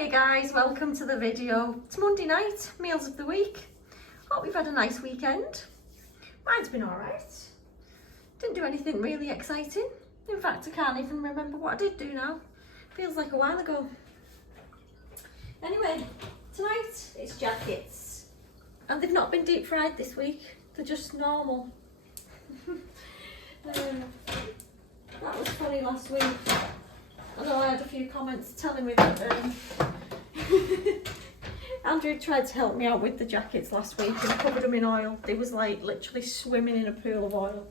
Hiya guys, welcome to the video. It's Monday night, meals of the week. Hope you've had a nice weekend. Mine's been alright. Didn't do anything really exciting. In fact, I can't even remember what I did do now. Feels like a while ago. Anyway, tonight it's jackets. And they've not been deep fried this week. They're just normal. That was funny last week. I know I had a few comments telling me that Andrew tried to help me out with the jackets last week and covered them in oil. They was like literally swimming in a pool of oil.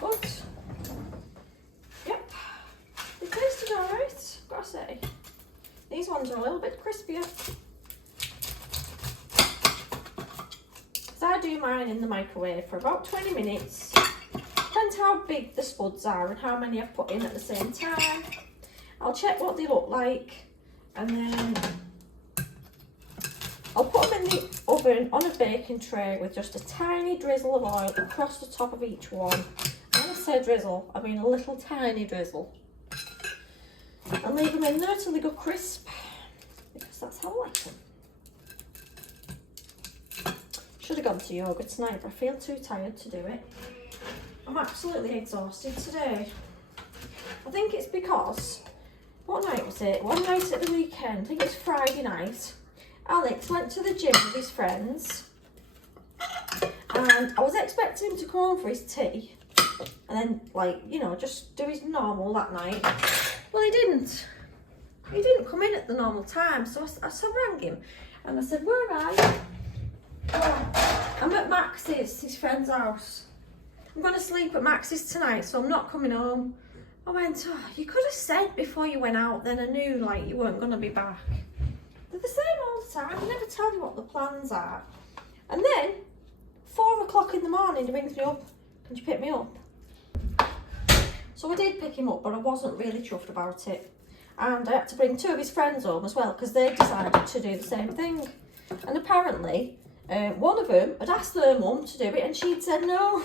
But, yep, they tasted alright, gotta say. These ones are a little bit crispier. So I do mine in the microwave for about 20 minutes. Depends how big the spuds are and how many I've put in at the same time. I'll check what they look like and then I'll put them in the oven on a baking tray with just a tiny drizzle of oil across the top of each one. When I say drizzle, I mean a little tiny drizzle. And leave them in there till they go crisp, because that's how I like them. Should have gone to yoga tonight, but I feel too tired to do it. I'm absolutely exhausted today. I think it's because, what night was it? One night at the weekend, I think it's Friday night, Alex went to the gym with his friends and I was expecting him to come home for his tea and then, like, you know, just do his normal that night. Well, he didn't. He didn't come in at the normal time, so I rang him and I said, "Where are you?" "Oh, I'm at Max's, his friend's house. I'm going to sleep at Max's tonight, so I'm not coming home." I went, "Oh, you could have said before you went out, then I knew like you weren't going to be back." They're the same all the time, they never tell you what the plans are. And then, 4 o'clock in the morning, he rings me up, "Can you pick me up?" So I did pick him up, but I wasn't really chuffed about it. And I had to bring 2 of his friends home as well, because they decided to do the same thing. And apparently, one of them had asked their mum to do it and she'd said no.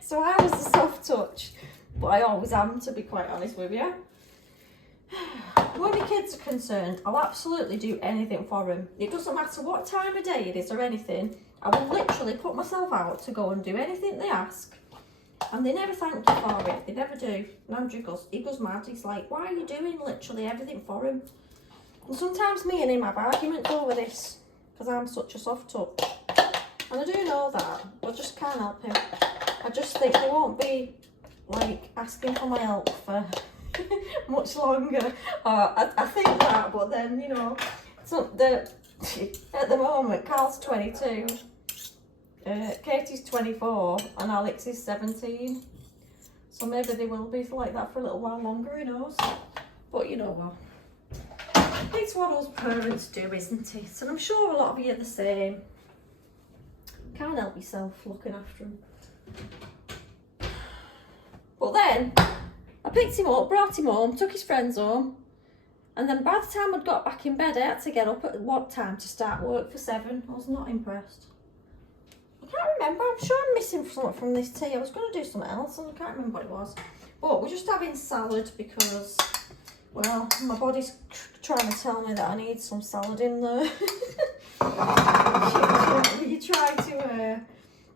So I was the soft touch, but I always am, to be quite honest with you. Where my kids are concerned, I'll absolutely do anything for them. It doesn't matter what time of day it is or anything. I will literally put myself out to go and do anything they ask. And they never thank you for it, they never do. And Andrew goes mad, he's like, "Why are you doing literally everything for him?" And sometimes me and him have arguments over this, because I'm such a soft touch. And I do know that, but I just can't help him. I just think they won't be like asking for my help for much longer. I think that, but then, you know, at the moment Carl's 22, Katie's 24 and Alex is 17. So maybe they will be like that for a little while longer, who knows. But you know what? It's what us parents do, isn't it? And I'm sure a lot of you are the same. Can't help yourself looking after them. But then, I picked him up, brought him home, took his friends home. And then by the time I'd got back in bed, I had to get up at what time to start work for 7. I was not impressed. I can't remember, I'm sure I'm missing something from this tea. I was going to do something else and I can't remember what it was. But we're just having salad because, well, my body's trying to tell me that I need some salad in there.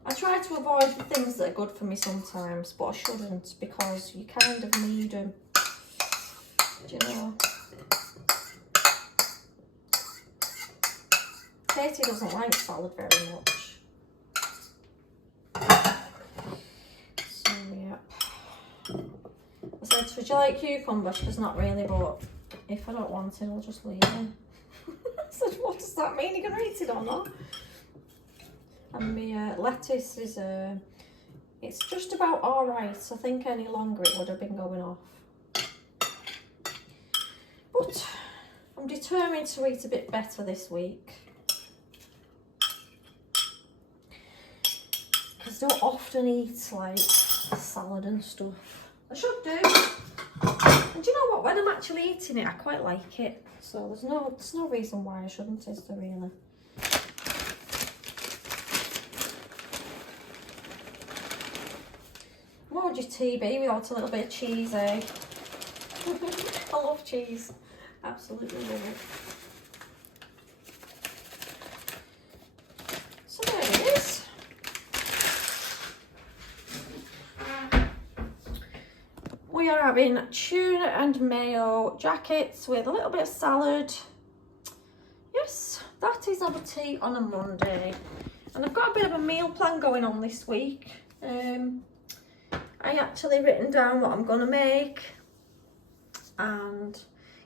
I try to avoid the things that are good for me sometimes, but I shouldn't, because you kind of need them. Do you know? Katie doesn't like salad very much. So, yep. I said, "Would you like cucumber?" She goes, "Not really, but if I don't want it, I'll just leave it." I said, "What does that mean? You can eat it or not?" And my lettuce is, it's just about alright. I think any longer it would have been going off. But I'm determined to eat a bit better this week. Because I don't often eat like salad and stuff. I should do. And do you know what? When I'm actually eating it, I quite like it. So there's no reason why I shouldn't, is there really? What would your tea be without a little bit of cheese, eh? I love cheese. Absolutely love it. So there it is. We are having tuna and mayo jackets with a little bit of salad. Yes, that is our tea on a Monday. And I've got a bit of a meal plan going on this week. I actually written down what I'm going to make. And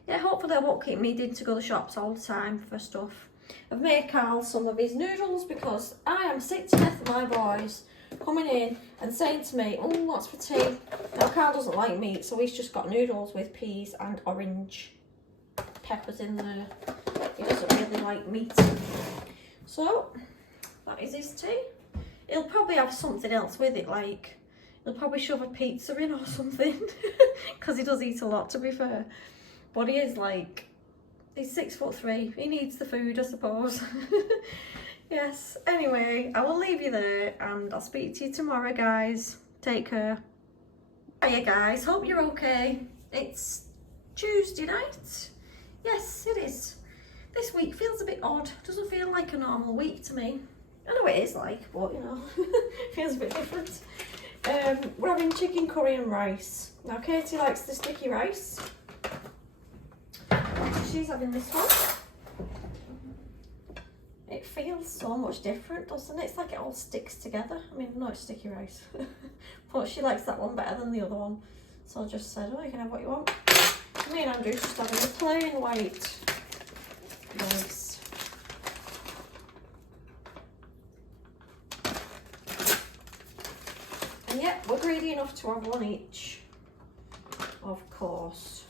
yeah, hopefully I won't keep needing to go to the shops all the time for stuff. I've made Carl some of his noodles because I am sick to death of my boys coming in and saying to me, oh, what's for tea? Now Carl doesn't like meat, so he's just got noodles with peas and orange peppers in there. He doesn't really like meat. So that is his tea. He'll probably have something else with it, like he'll probably shove a pizza in or something because he does eat a lot, to be fair. But he is like, he's 6'3". He needs the food, I suppose. Yes, anyway, I will leave you there and I'll speak to you tomorrow, guys. Take care. Hiya, guys. Hope you're okay. It's Tuesday night. Yes, it is. This week feels a bit odd. Doesn't feel like a normal week to me. I know it is like, but you know, feels a bit different. We're having chicken curry and rice. Now Katie likes the sticky rice. So she's having this one. It feels so much different, doesn't it? It's like it all sticks together. I mean, no, it's sticky rice. But she likes that one better than the other one. So I just said, oh, you can have what you want. Me and Andrew's just having the plain white rice. And yeah, we're greedy enough to have one each, of course.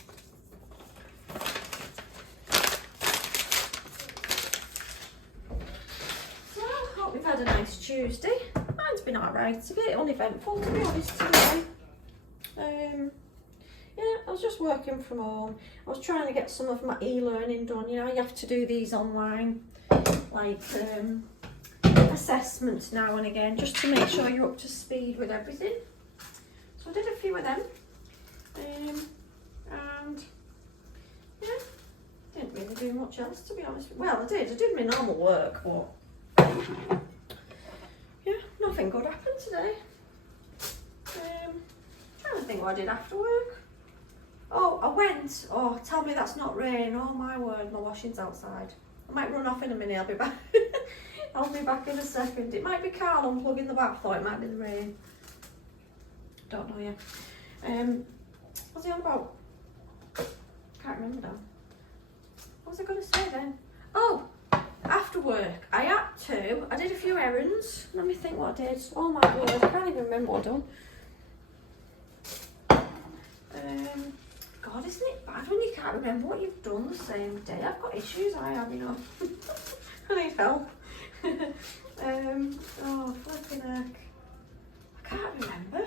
So I hope we've had a nice Tuesday. Mine's been alright, it's a bit uneventful to be honest today. Yeah, I was just working from home. I was trying to get some of my e-learning done. You know, you have to do these online, like assessments now and again, just to make sure you're up to speed with everything. So I did a few of them, and yeah, didn't really do much else, to be honest. Well, I did my normal work, but yeah, nothing good happened today. Trying to think what I did after work. Oh, I went. Oh, tell me that's not rain. Oh my word, my washing's outside. I might run off in a minute. I'll be back. I'll be back in a second. It might be Carl unplugging the bath, or it might be the rain. Don't know yet. What's he on about? Can't remember now. What was I going to say then? Oh, after work, I did a few errands. Let me think what I did. Oh my word, I can't even remember what I done. God, isn't it bad when you can't remember what you've done the same day? I've got issues, I have, you know. I need help. Oh, flipping heck. I can't remember.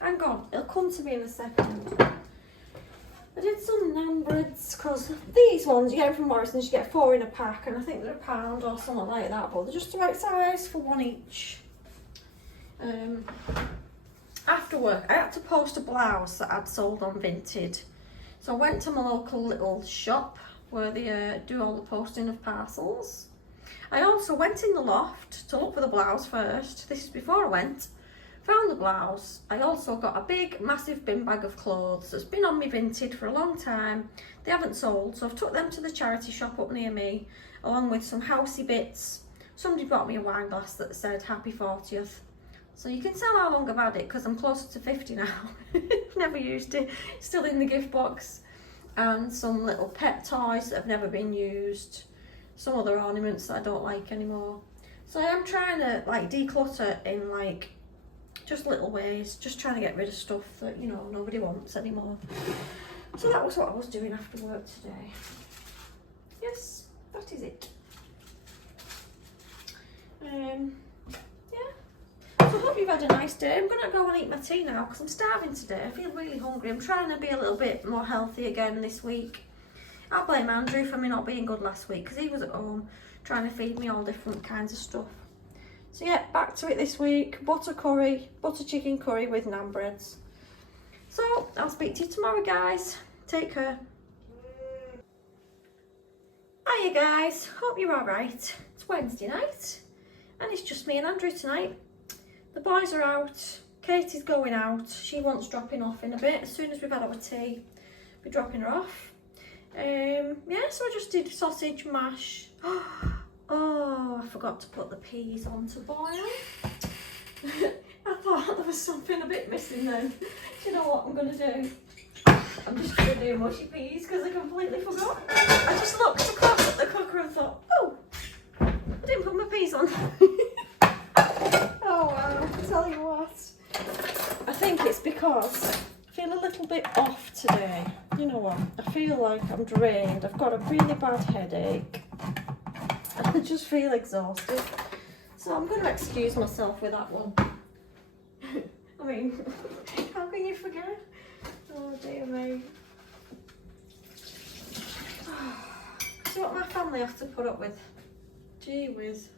Hang on, it'll come to me in a second. I did some naan breads, because these ones you get from Morrison's, you get 4 in a pack, and I think they're £1 or something like that, but they're just the right size for one each. After work, I had to post a blouse that I'd sold on Vinted. So I went to my local little shop where they do all the posting of parcels. I also went in the loft to look for the blouse first. This is before I went. Found the blouse. I also got a big, massive bin bag of clothes that's been on me Vinted for a long time. They haven't sold, so I've took them to the charity shop up near me, along with some housey bits. Somebody brought me a wine glass that said Happy 40th. So you can tell how long I've had it because I'm closer to 50 now. Never used it. Still in the gift box. And some little pet toys that have never been used. Some other ornaments that I don't like anymore. So I am trying to like declutter in like just little ways. Just trying to get rid of stuff that, you know, nobody wants anymore. So that was what I was doing after work today. Yes, that is it. So I hope you've had a nice day. I'm going to go and eat my tea now because I'm starving today. I feel really hungry. I'm trying to be a little bit more healthy again this week. I'll blame Andrew for me not being good last week because he was at home trying to feed me all different kinds of stuff. So yeah, back to it this week. Butter chicken curry with naan breads. So I'll speak to you tomorrow, guys. Take care. Hiya guys, hope you're alright. It's Wednesday night and it's just me and Andrew tonight. The boys are out, Katie's going out, she wants dropping off in a bit. As soon as we've had our tea, we're dropping her off. Yeah, so I just did sausage mash. Oh, I forgot to put the peas on to boil. I thought there was something a bit missing then. Do you know what I'm going to do? I'm just going to do mushy peas because I completely forgot. I just looked across at the cooker and thought, oh, I didn't put my peas on. Oh wow, I tell you what. I think it's because I feel a little bit off today. You know what? I feel like I'm drained. I've got a really bad headache. I just feel exhausted. So I'm going to excuse myself with that one. I mean, how can you forget? Oh dear me. See what my family have to put up with? Gee whiz.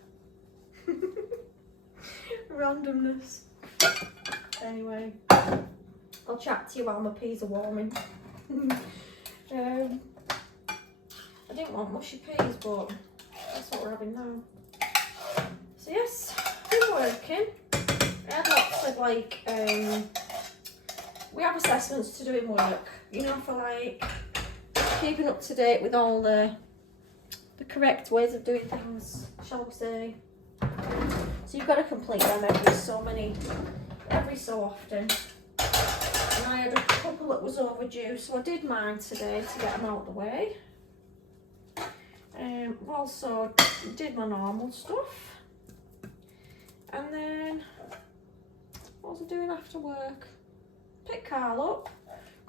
Randomness. Anyway, I'll chat to you while my peas are warming. I didn't want mushy peas, but that's what we're having now. So yes, been working. I had lots of like, we have assessments to do in work, you know, for like keeping up to date with all the correct ways of doing things, shall we say. So you've got to complete them every so often. And I had a couple that was overdue, so I did mine today to get them out of the way. Also did my normal stuff. And then, what was I doing after work? Pick Carl up,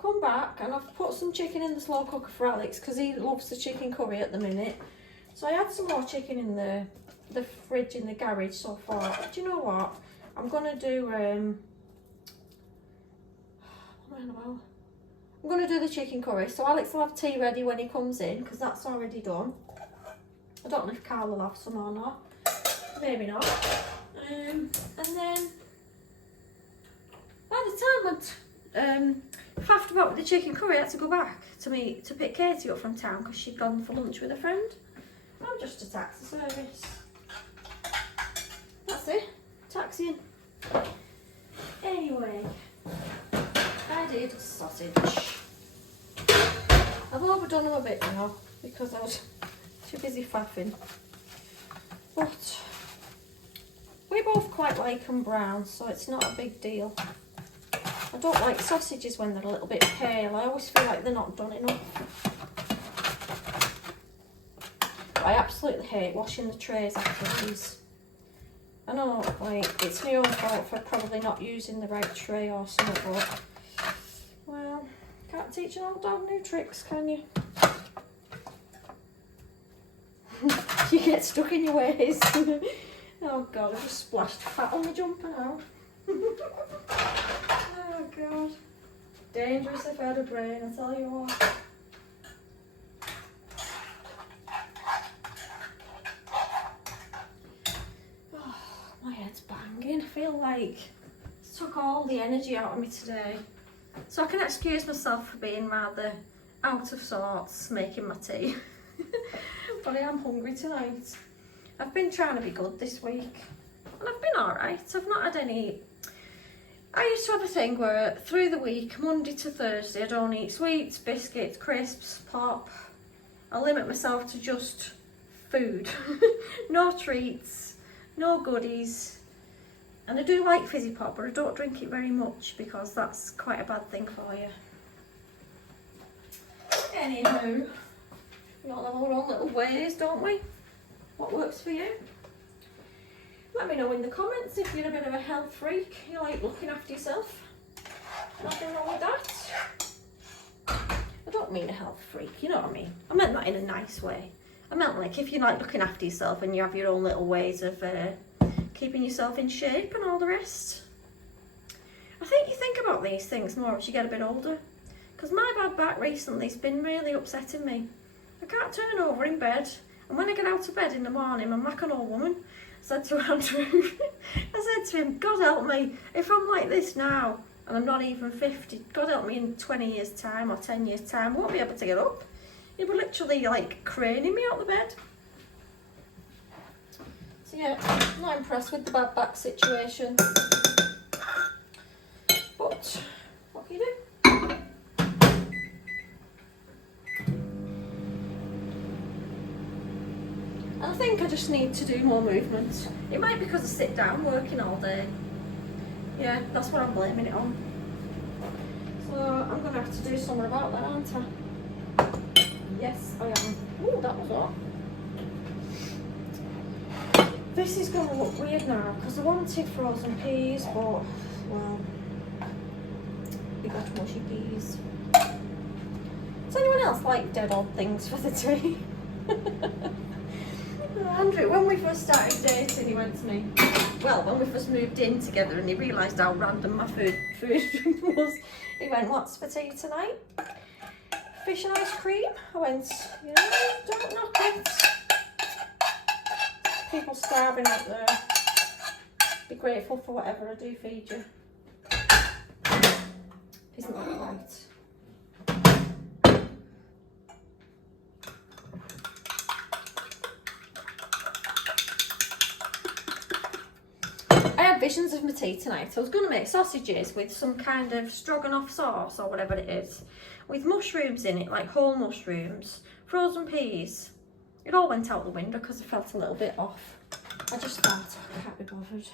come back, and I've put some chicken in the slow cooker for Alex because he loves the chicken curry at the minute. So I had some more chicken in the fridge in the garage so far. Do you know what? I'm gonna do I'm gonna do the chicken curry. So Alex will have tea ready when he comes in because that's already done. I don't know if Carl will have some or not. Maybe not. And then by the time I'd faffed about with the chicken curry, I had to go back to pick Katie up from town because she'd gone for lunch with a friend. I'm just a taxi service. That's it. Taxiing. Anyway, I did sausage. I've overdone them a bit now because I was too busy faffing. But we both quite like them brown, so it's not a big deal. I don't like sausages when they're a little bit pale. I always feel like they're not done enough. But I absolutely hate washing the trays after these. I know, like, it's my own fault for probably not using the right tray or something, but, well, can't teach an old dog new tricks, can you? You get stuck in your ways. Oh God, I just splashed fat on the jumper now. Oh God. Dangerous if I had a brain, I tell you what. Oh, my head's banging. I feel like it's took all the energy out of me today. So I can excuse myself for being rather out of sorts making my tea. But I am hungry tonight. I've been trying to be good this week. And I've been alright. I've not had any... I used to have a thing where through the week, Monday to Thursday, I don't eat sweets, biscuits, crisps, pop. I limit myself to just food. No treats, no goodies. And I do like fizzy pop, but I don't drink it very much because that's quite a bad thing for you. Anywho, we all have our own little ways, don't we? What works for you? Let me know in the comments if you're a bit of a health freak, you like looking after yourself. Nothing wrong with that. I don't mean a health freak, you know what I mean? I meant that in a nice way. I meant like if you like looking after yourself and you have your own little ways of keeping yourself in shape and all the rest. I think you think about these things more as you get a bit older. Because my bad back recently has been really upsetting me. I can't turn over in bed. And when I get out of bed in the morning, I'm like an old woman. I said to Andrew, I said to him, God help me, if I'm like this now, and I'm not even 50. God help me, in 20 years time or 10 years time, I won't be able to get up. He was literally like craning me out of the bed. So yeah, I'm not impressed with the bad back situation. But what can you do? And I think I just need to do more movement. It might be because I sit down working all day. Yeah, that's what I'm blaming it on. So I'm going to have to do something about that, aren't I? Yes, I am. Ooh, that was hot. This is going to look weird now because I wanted frozen peas, but, well, we got mushy peas. Does anyone else like dead odd things for the tea? Andrew, when we first started dating, he went to me, well, when we first moved in together and he realised how random my food was, he went, what's for tea tonight? Fish and ice cream? I went, yeah, don't knock it. People starving out there. Be grateful for whatever I do feed you. Isn't that right? I had visions of my tea tonight. I was going to make sausages with some kind of stroganoff sauce or whatever it is, with mushrooms in it, like whole mushrooms, frozen peas. It all went out the window because I felt a little bit off. I just thought, I can't be bothered.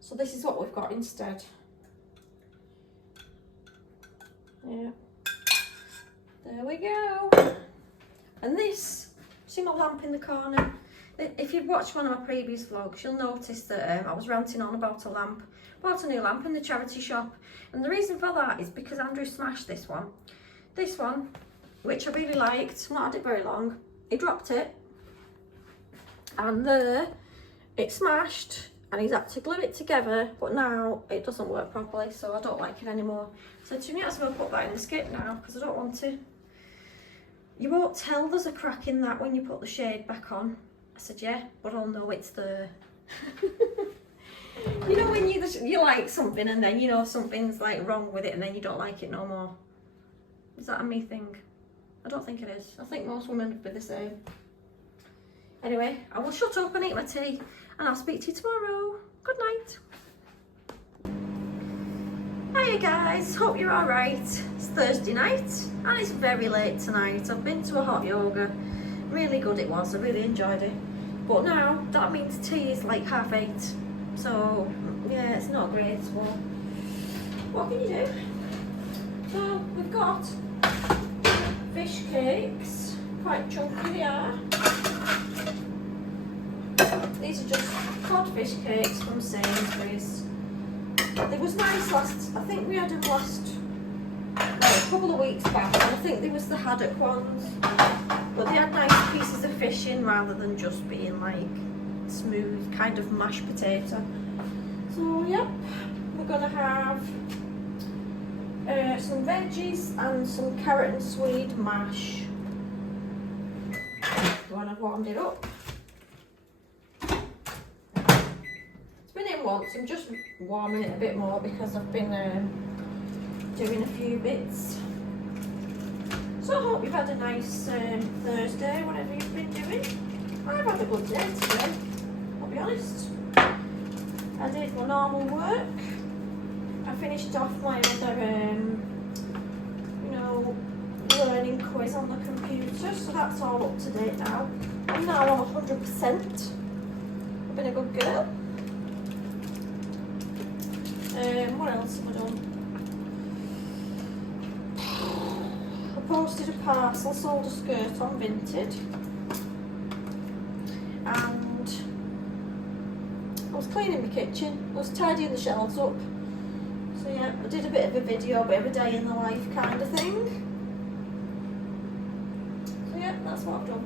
So this is what we've got instead. Yeah. There we go. And this, see my lamp in the corner? If you've watched one of my previous vlogs, you'll notice that I was ranting on about a lamp. Bought a new lamp in the charity shop. And the reason for that is because Andrew smashed this one. This one, which I really liked, not had it very long. He dropped it. And there, it smashed. And he's had to glue it together. But now it doesn't work properly, so I don't like it anymore. So to me, I'm going to put that in the skip now, because I don't want to. You won't tell there's a crack in that when you put the shade back on. I said, yeah, but I'll know it's there. You know when you like something and then you know something's like wrong with it and then you don't like it no more. Is that a me thing? I don't think it is. I think most women would be the same. Anyway, I will shut up and eat my tea and I'll speak to you tomorrow. Good night. Hiya guys, hope you're alright. It's Thursday night and it's very late tonight. I've been to a hot yoga. Really good it was, I really enjoyed it. But now, that means tea is like 8:30. So, yeah, it's not great, but what can you do? So, we've got fish cakes, quite chunky they are. These are just codfish cakes from Sainsbury's. They was nice last, I think we had them last, a couple of weeks back, and I think they was the haddock ones. But they had nice pieces of fish in rather than just being like smooth kind of mashed potato. So yep, we're gonna have some veggies and some carrot and swede mash. When I've warmed it up. It's been in once, I'm just warming it a bit more because I've been doing a few bits. So I hope you've had a nice Thursday, whatever you've been doing. I've had a good day today, I'll be honest. I did my normal work. I finished off my other, you know, learning quiz on the computer, so that's all up to date now. I'm now on 100%. I've been a good girl. What else have I done? Posted a parcel, sold a skirt on Vinted, and I was cleaning the kitchen, I was tidying the shelves up, so yeah, I did a bit of a video, a bit of a day in the life kind of thing, so yeah, that's what I've done.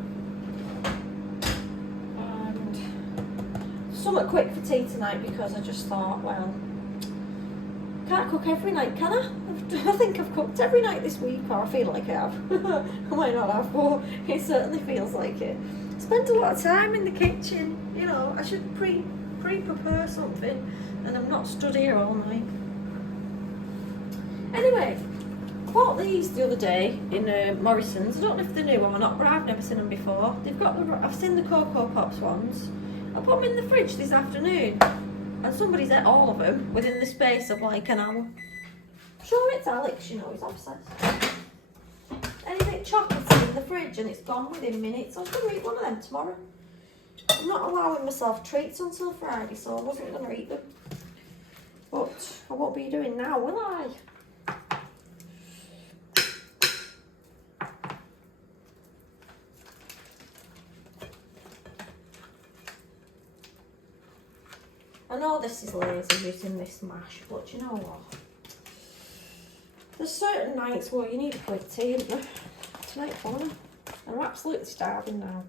And somewhat quick for tea tonight because I just thought, well, can't cook every night, can I? I think I've cooked every night this week, or I feel like I have. I might not have, but it certainly feels like it. Spent a lot of time in the kitchen, you know, I should pre-prepare something. and I'm not stood here all night. Anyway, I bought these the other day in Morrison's. I don't know if they're new or not, but I've never seen them before. They've got I've seen the Cocoa Pops ones. I put them in the fridge this afternoon, and somebody's ate all of them within the space of like an hour. Sure, it's Alex, you know, he's obsessed. Anything chocolatey in the fridge and it's gone within minutes. I was going to eat one of them tomorrow. I'm not allowing myself treats until Friday, so I wasn't going to eat them. But I won't be doing now, will I? I know this is lazy using this mash, but you know what? There's certain nights where you need a quick tea, isn't there? Tonight's one. I'm absolutely starving now.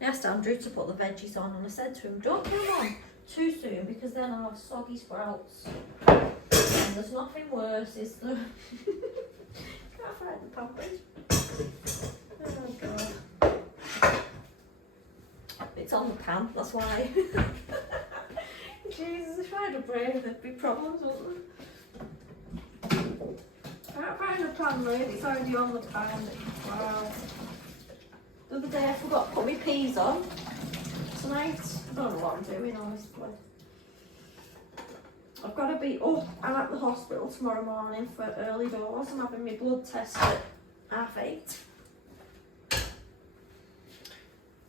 I asked Andrew to put the veggies on, and I said to him, don't put them on too soon because then I'll have soggy sprouts. And there's nothing worse, is there? Can't find the pampers. Oh god. It's on the pan, that's why. Jesus, if I had a brain there'd be problems, wouldn't there? Can't find the pan, right? It's already on the pan. Wow. The other day I forgot to put my peas on. Tonight, I don't know what I'm doing, honestly. I've got to be up. I'm at the hospital tomorrow morning for early doors. I'm having my blood test at 8:30.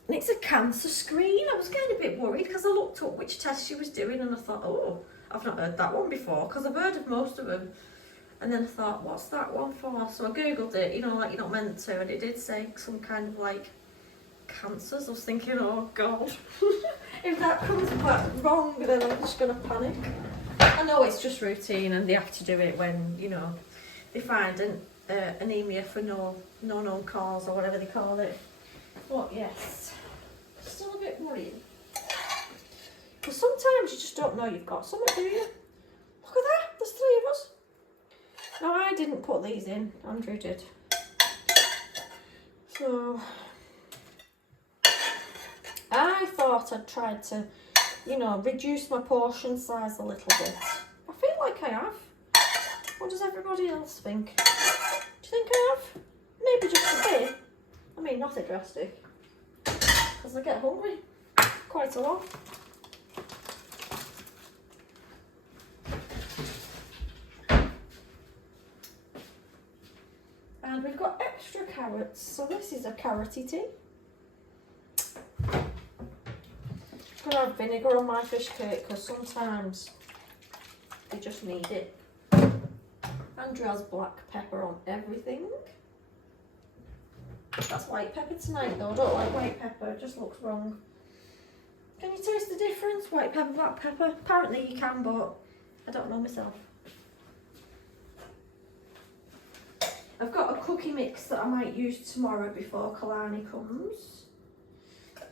And it's a cancer screen. I was getting a bit worried because I looked up which test she was doing and I thought, oh, I've not heard that one before because I've heard of most of them. And then I thought, what's that one for? So I googled it, you know, like you're not meant to, and it did say some kind of like cancers. I was thinking, oh god, if that comes back wrong, then I'm just gonna panic. I know it's just routine, and they have to do it when, you know, they find an anemia for no known cause or whatever they call it. But yes, still a bit worried. Because sometimes you just don't know you've got something, do you? Look at that, there's 3 of us. No, I didn't put these in, Andrew did. So, I thought I'd tried to, you know, reduce my portion size a little bit. I feel like I have. What does everybody else think? Do you think I have? Maybe just a bit. I mean, nothing drastic. Because I get hungry quite a lot. And we've got extra carrots, so this is a carroty tea. I'm going to have vinegar on my fish cake because sometimes you just need it. Andrew has black pepper on everything. That's white pepper tonight though. I don't like white pepper, it just looks wrong. Can you taste the difference? White pepper, black pepper? Apparently you can, but I don't know myself. I've got a cookie mix that I might use tomorrow before Kalani comes.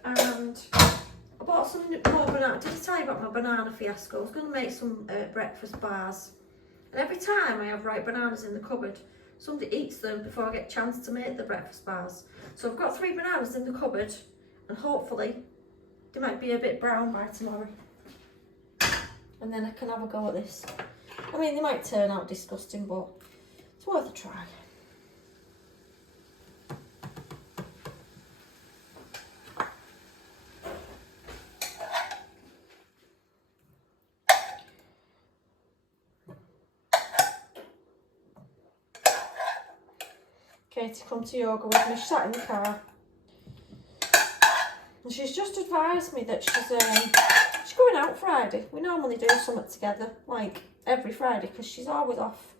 And I bought some more banana. Did I tell you about my banana fiasco? I was going to make some breakfast bars. And every time I have ripe bananas in the cupboard, somebody eats them before I get a chance to make the breakfast bars. So I've got 3 bananas in the cupboard, and hopefully they might be a bit brown by tomorrow. And then I can have a go at this. I mean, they might turn out disgusting, but it's worth a try. Katie come to yoga with me. She sat in the car, and she's just advised me that she's going out Friday. We normally do something together, like every Friday, because she's always off.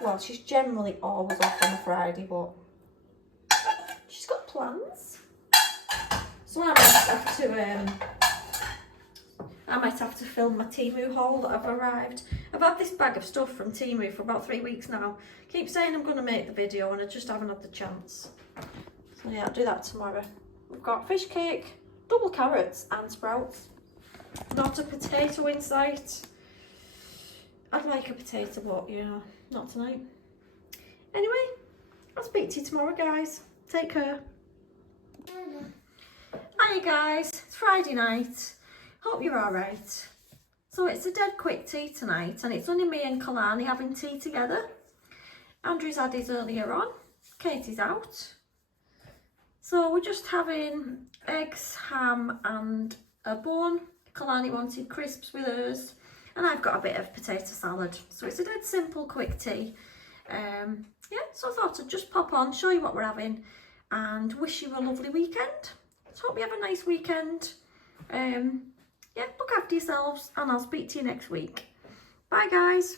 Well, she's generally always off on a Friday, but she's got plans. So I might have to film my Temu haul that I've arrived. I've had this bag of stuff from Temu for about 3 weeks now. Keep saying I'm going to make the video and I just haven't had the chance. So yeah, I'll do that tomorrow. We've got fish cake, double carrots and sprouts. Not a potato in sight. I'd like a potato, but yeah, not tonight. Anyway, I'll speak to you tomorrow, guys. Take care. Hiya guys, it's Friday night. Hope you're alright. So it's a dead quick tea tonight, and it's only me and Kalani having tea together. Andrew's had his earlier on. Katie's out. So we're just having eggs, ham and a bun. Kalani wanted crisps with hers, and I've got a bit of potato salad. So it's a dead simple quick tea. Yeah, so I thought I'd just pop on, show you what we're having, and wish you a lovely weekend. So hope you have a nice weekend. Yeah, look after yourselves, and I'll speak to you next week. Bye guys.